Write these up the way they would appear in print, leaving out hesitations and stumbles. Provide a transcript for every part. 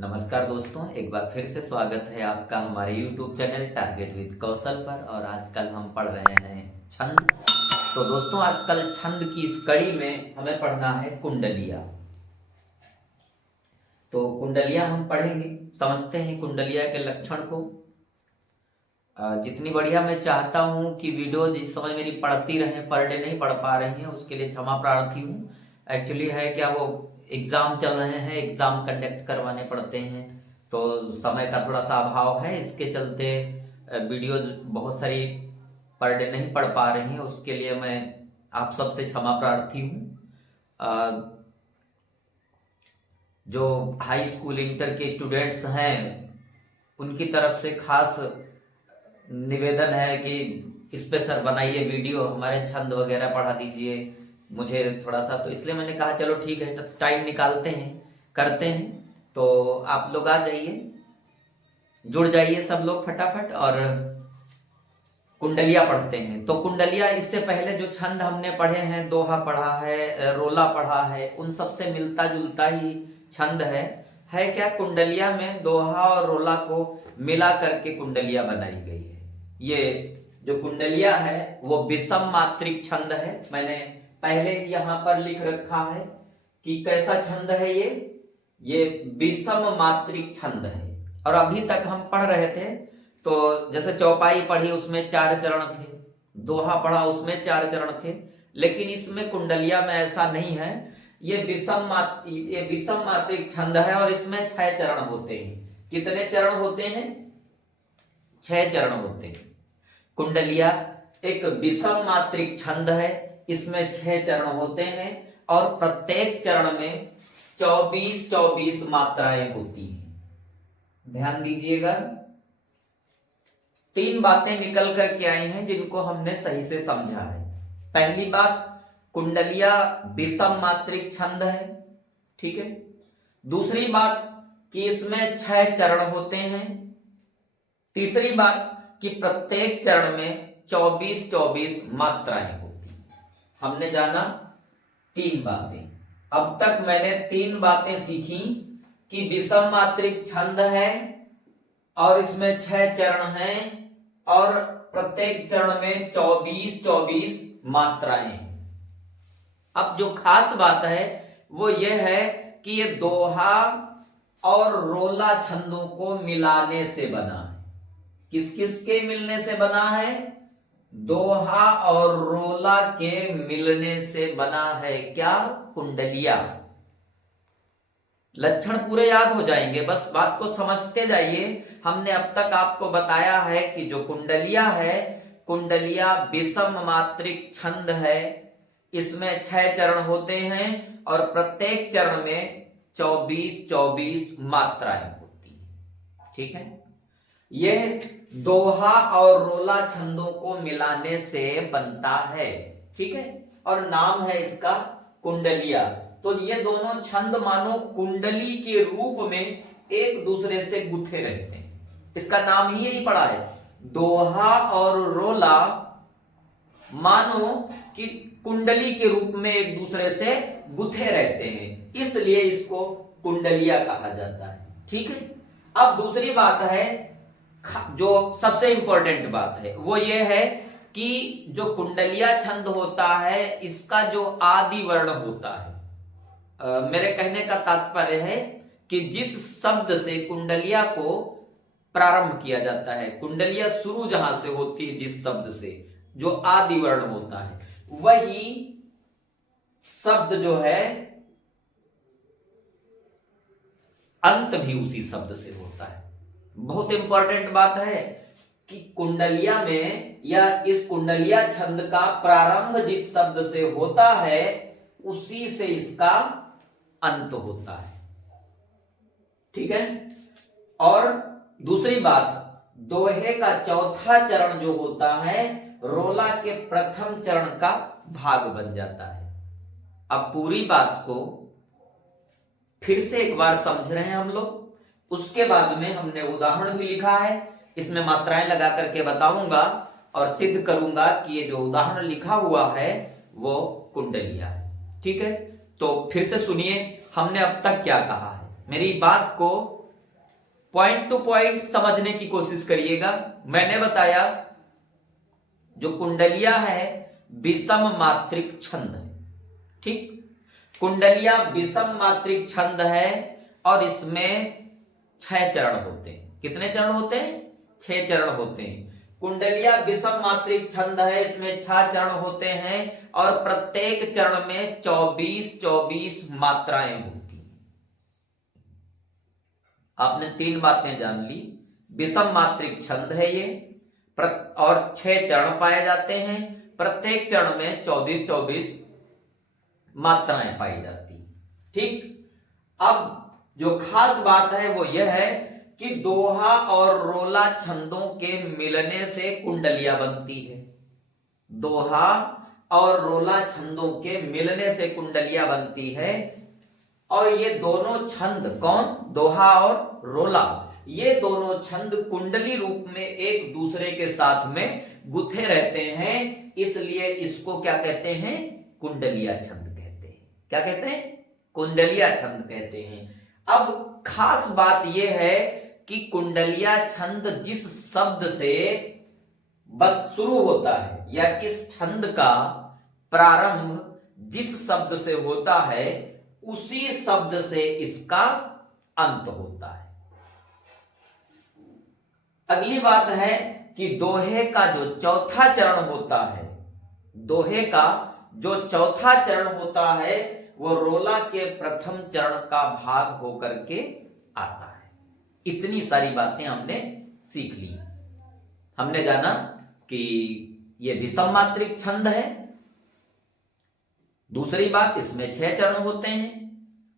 नमस्कार दोस्तों, एक बार फिर से स्वागत है आपका हमारे YouTube चैनल टारगेट विद कौशल पर। और आजकल हम पढ़ रहे हैं छंद। तो दोस्तों, आजकल छंद की इस कड़ी में हमें पढ़ना है कुंडलिया। तो कुंडलिया हम पढ़ेंगे, समझते हैं कुंडलिया के लक्षण को। जितनी बढ़िया मैं चाहता हूं कि वीडियो जिस समय मेरी पढ़ती रहे, पर डे नहीं पढ़ पा रही हैं, उसके लिए क्षमा प्रार्थी हूँ। एक्चुअली है क्या, वो एग्जाम चल रहे हैं, एग्जाम कंडक्ट करवाने पड़ते हैं, तो समय का थोड़ा सा अभाव है। इसके चलते वीडियोज बहुत सारी पर डे नहीं पढ़ पा रही हैं, उसके लिए मैं आप सबसे क्षमा प्रार्थी हूँ। जो हाई स्कूल इंटर के स्टूडेंट्स हैं, उनकी तरफ से खास निवेदन है कि इस पे सर बनाइए वीडियो, हमारे छंद वगैरह पढ़ा दीजिए मुझे थोड़ा सा। तो इसलिए मैंने कहा चलो ठीक है, टाइम निकालते हैं, करते हैं। तो आप लोग आ जाइए, जुड़ जाइए सब लोग फटाफट, और कुंडलिया पढ़ते हैं। तो कुंडलिया, इससे पहले जो छंद हमने पढ़े हैं, दोहा पढ़ा है, रोला पढ़ा है, उन सब से मिलता जुलता ही छंद है। क्या, कुंडलिया में दोहा और रोला को मिला करके कुंडलिया बनाई गई है। ये जो कुंडलिया है वो विषम मात्रिक छंद है। मैंने पहले ही यहाँ पर लिख रखा है कि कैसा छंद है ये विषम मात्रिक छंद है। और अभी तक हम पढ़ रहे थे, तो जैसे चौपाई पढ़ी उसमें 4 चरण थे, दोहा पढ़ा उसमें 4 चरण थे, लेकिन इसमें कुंडलिया में ऐसा नहीं है। ये विषम मात्रिक छंद है और इसमें 6 चरण होते हैं। कितने चरण होते हैं? 6 चरण होते हैं। कुंडलिया एक विषम मात्रिक छंद है, इसमें 6 चरण होते हैं और प्रत्येक चरण में 24-24 मात्राएं होती हैं। ध्यान दीजिएगा, 3 बातें निकल करके आई हैं जिनको हमने सही से समझा है। पहली बात, कुंडलिया विषम मात्रिक छंद है, ठीक है। दूसरी बात कि इसमें 6 चरण होते हैं। तीसरी बात कि प्रत्येक चरण में 24-24 मात्राएं होती हैं। हमने जाना 3 बातें। अब तक मैंने 3 बातें सीखी कि विषम मात्रिक छंद है और इसमें 6 चरण हैं और प्रत्येक चरण में 24-24 मात्राएं हैं। अब जो खास बात है वो ये है कि ये दोहा और रोला छंदों को मिलाने से बना है। किस किस के मिलने से बना है? दोहा और रोला के मिलने से बना है। क्या? कुंडलिया। लक्षण पूरे याद हो जाएंगे, बस बात को समझते जाइए। हमने अब तक आपको बताया है कि जो कुंडलिया है, कुंडलिया विषम मात्रिक छंद है, इसमें 6 चरण होते हैं और प्रत्येक चरण में 24-24 मात्राएं होती हैं, ठीक है। यह दोहा और रोला छंदों को मिलाने से बनता है, ठीक है, और नाम है इसका कुंडलिया। तो ये दोनों छंद मानो कुंडली के रूप में एक दूसरे से गुथे रहते हैं। इसका नाम ही यही पड़ा है, दोहा और रोला मानो कि कुंडली के रूप में एक दूसरे से गुथे रहते हैं, इसलिए इसको कुंडलिया कहा जाता है, ठीक है। अब दूसरी बात है, जो सबसे इंपॉर्टेंट बात है वो ये है कि जो कुंडलिया छंद होता है, इसका जो आदि वर्ण होता है, मेरे कहने का तात्पर्य है कि जिस शब्द से कुंडलिया को प्रारंभ किया जाता है, कुंडलिया शुरू जहां से होती है, जिस शब्द से, जो आदि वर्ण होता है, वही शब्द जो है अंत भी उसी शब्द से होता है। बहुत इंपॉर्टेंट बात है कि कुंडलिया में या इस कुंडलिया छंद का प्रारंभ जिस शब्द से होता है, उसी से इसका अंत होता है, ठीक है। और दूसरी बात, दोहे का चौथा चरण जो होता है, रोला के प्रथम चरण का भाग बन जाता है। अब पूरी बात को फिर से एक बार समझ रहे हैं हम लोग, उसके बाद में हमने उदाहरण भी लिखा है, इसमें मात्राएं लगा करके बताऊंगा और सिद्ध करूंगा कि ये जो उदाहरण लिखा हुआ है वो कुंडलिया है, ठीक है। तो फिर से सुनिए, हमने अब तक क्या कहा है, मेरी बात को पॉइंट टू पॉइंट समझने की कोशिश करिएगा। मैंने बताया जो कुंडलिया है विषम मात्रिक छंद है, ठीक। कुंडलिया विषम मात्रिक छंद है और इसमें 6 चरण होते हैं। कितने चरण होते हैं? 6 चरण होते हैं। कुंडलिया विषम मात्रिक छंद है, इसमें 6 चरण होते हैं और प्रत्येक चरण में 24-24 मात्राएं होती हैं। आपने 3 बातें जान ली। विषम मात्रिक छंद है ये और 6 चरण पाए जाते हैं। प्रत्येक चरण में 24-24 मात्राएं पाई जाती हैं, ठीक। अब जो खास बात है वो यह है कि दोहा और रोला छंदों के मिलने से कुंडलिया बनती है। दोहा और रोला छंदों के मिलने से कुंडलिया बनती है और ये दोनों छंद, कौन? दोहा और रोला, ये दोनों छंद कुंडली रूप में एक दूसरे के साथ में गुथे रहते हैं, इसलिए इसको क्या कहते हैं? कुंडलिया छंद कहते हैं। क्या कहते हैं? कुंडलिया छंद कहते हैं। अब खास बात यह है कि कुंडलिया छंद जिस शब्द से शुरू होता है या इस छंद का प्रारंभ जिस शब्द से होता है उसी शब्द से इसका अंत होता है। अगली बात है कि दोहे का जो चौथा चरण होता है, दोहे का जो चौथा चरण होता है वो रोला के प्रथम चरण का भाग होकर के आता है। इतनी सारी बातें हमने सीख ली। हमने जाना कि ये विषम मात्रिक छंद है। दूसरी बात, इसमें 6 चरण होते हैं,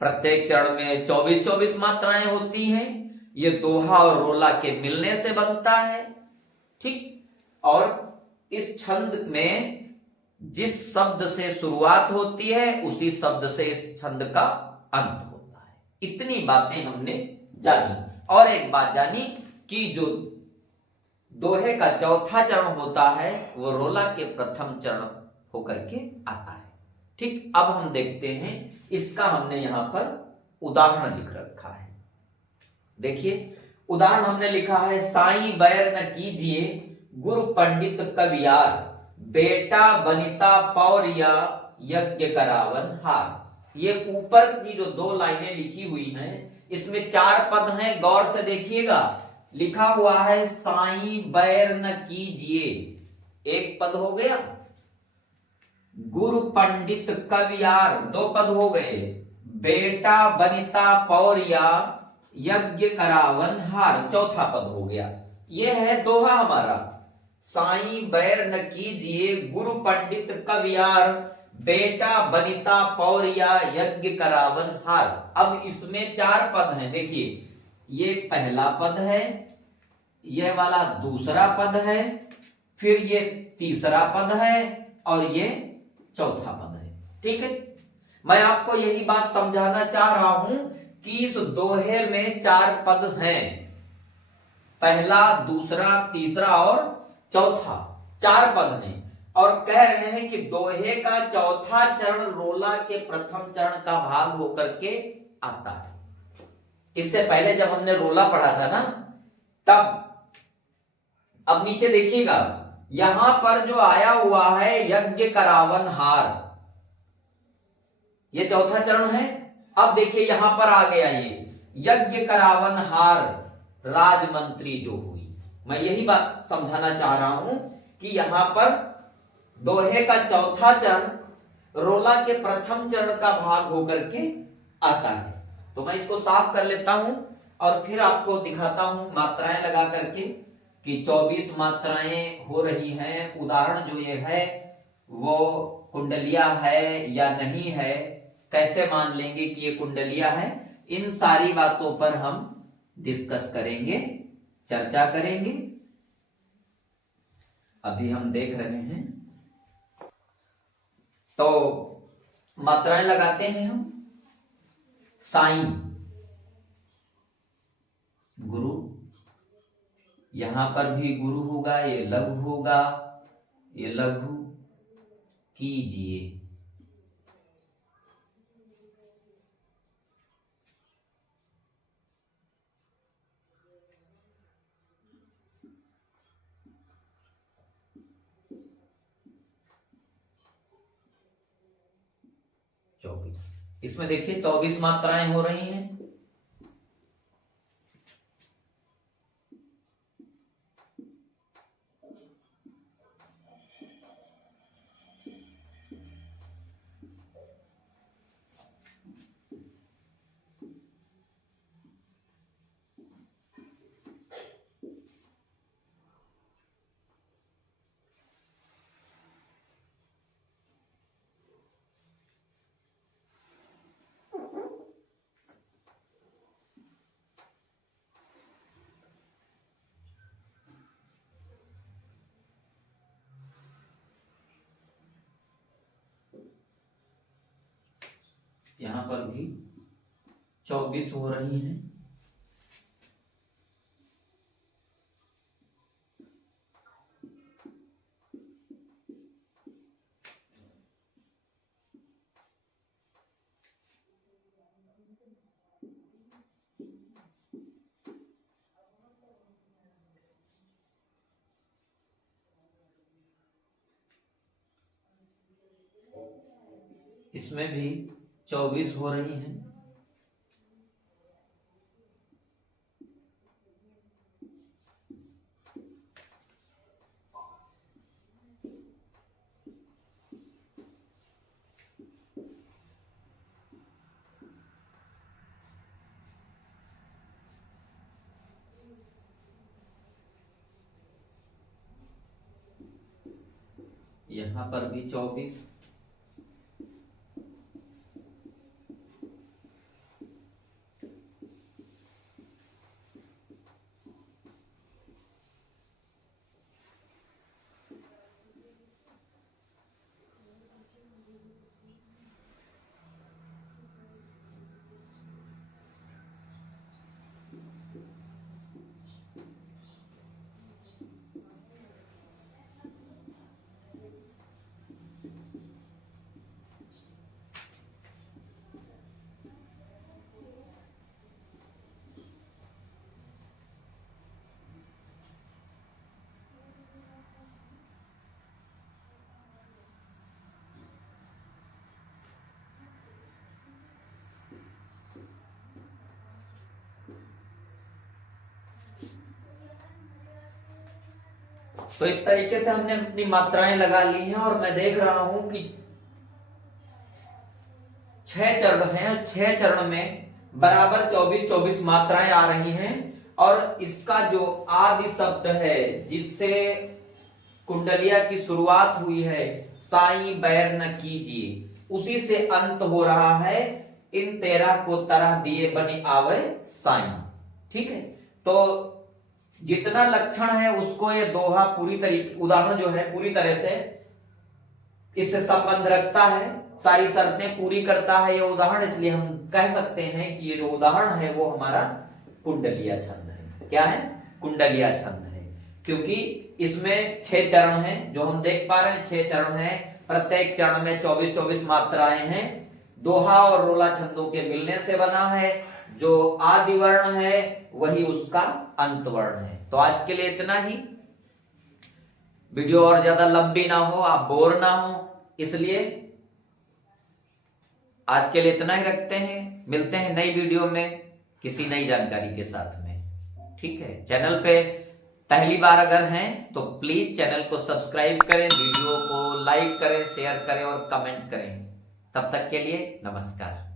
प्रत्येक चरण में 24-24 मात्राएं होती हैं। ये दोहा और रोला के मिलने से बनता है, ठीक। और इस छंद में जिस शब्द से शुरुआत होती है उसी शब्द से इस छंद का अंत होता है। इतनी बातें हमने जानी। और एक बात जानी कि जो दोहे का चौथा चरण होता है वो रोला के प्रथम चरण होकर के आता है, ठीक। अब हम देखते हैं, इसका हमने यहां पर उदाहरण लिख रखा है। देखिए उदाहरण हमने लिखा है, साईं बैर न कीजिए गुरु पंडित कवियार, बेटा बनिता पौरिया यज्ञ करावन हार। ये ऊपर की जो 2 लाइनें लिखी हुई हैं इसमें 4 पद हैं, गौर से देखिएगा। लिखा हुआ है साईं बैर न कीजिए, एक पद हो गया। गुरु पंडित कवियार 2 पद हो गए। बेटा बनिता पौरिया यज्ञ करावन हार चौथा पद हो गया। यह है दोहा हमारा, साईं बैर न कीजिए गुरु पंडित कवियार, बेटा बनिता पौरिया यज्ञ करावन हार। अब इसमें 4 पद हैं। देखिए ये पहला पद है, ये वाला दूसरा पद है, फिर ये तीसरा पद है और ये चौथा पद है, ठीक है। मैं आपको यही बात समझाना चाह रहा हूं कि इस दोहे में 4 पद हैं, पहला, दूसरा, तीसरा और चौथा, 4 पद हैं। और कह रहे हैं कि दोहे का चौथा चरण रोला के प्रथम चरण का भाग होकर के आता है। इससे पहले जब हमने रोला पढ़ा था ना तब, अब नीचे देखिएगा यहां पर जो आया हुआ है यज्ञ करावन हार, ये चौथा चरण है। अब देखिए यहां पर आ गया ये यज्ञ करावन हार राजमंत्री जो हुई। मैं यही बात समझाना चाह रहा हूं कि यहां पर दोहे का चौथा चरण रोला के प्रथम चरण का भाग होकर के आता है। तो मैं इसको साफ कर लेता हूं और फिर आपको दिखाता हूं मात्राएं लगा करके कि 24 मात्राएं हो रही हैं। उदाहरण जो ये है वो कुंडलिया है या नहीं है, कैसे मान लेंगे कि ये कुंडलिया है, इन सारी बातों पर हम डिस्कस करेंगे, चर्चा करेंगे। अभी हम देख रहे हैं तो मात्राएं लगाते हैं हम। साईं गुरु, यहां पर भी गुरु होगा, ये लघु होगा, ये लघु। कीजिए, 24। इसमें देखिए 24 मात्राएं हो रही हैं। यहां पर भी 24 हो रही हैं। इसमें भी 24 हो रही हैं। यहां पर भी 24। तो इस तरीके से हमने अपनी मात्राएं लगा ली हैं और मैं देख रहा हूं कि 6 चरण हैं। 6 चरण में बराबर 24-24 मात्राएं आ रही हैं और इसका जो आदि शब्द है जिससे कुंडलिया की शुरुआत हुई है, साईं बैर न कीजिए, उसी से अंत हो रहा है, इन 13 को तरह दिए बनी आवे साईं। ठीक है, तो जितना लक्षण है उसको ये दोहा पूरी तरीके, उदाहरण जो है पूरी तरह से इससे संबंध रखता है, सारी शर्तें पूरी करता है ये उदाहरण। इसलिए हम कह सकते हैं कि ये जो उदाहरण है वो हमारा कुंडलिया छंद है। क्या है? कुंडलिया छंद है, क्योंकि इसमें 6 चरण हैं जो हम देख पा रहे हैं। 6 चरण हैं, प्रत्येक चरण में 24-24 मात्राएं हैं। दोहा और रोला छंदों के मिलने से बना है। जो आदि वर्ण है वही उसका अंत वर्ण है। तो आज के लिए इतना ही। वीडियो और ज्यादा लंबी ना हो, आप बोर ना हो, इसलिए आज के लिए इतना ही रखते हैं। मिलते हैं नई वीडियो में किसी नई जानकारी के साथ में। ठीक है, चैनल पे पहली बार अगर हैं तो प्लीज चैनल को सब्सक्राइब करें, वीडियो को लाइक करें, शेयर करें और कमेंट करें। तब तक के लिए नमस्कार।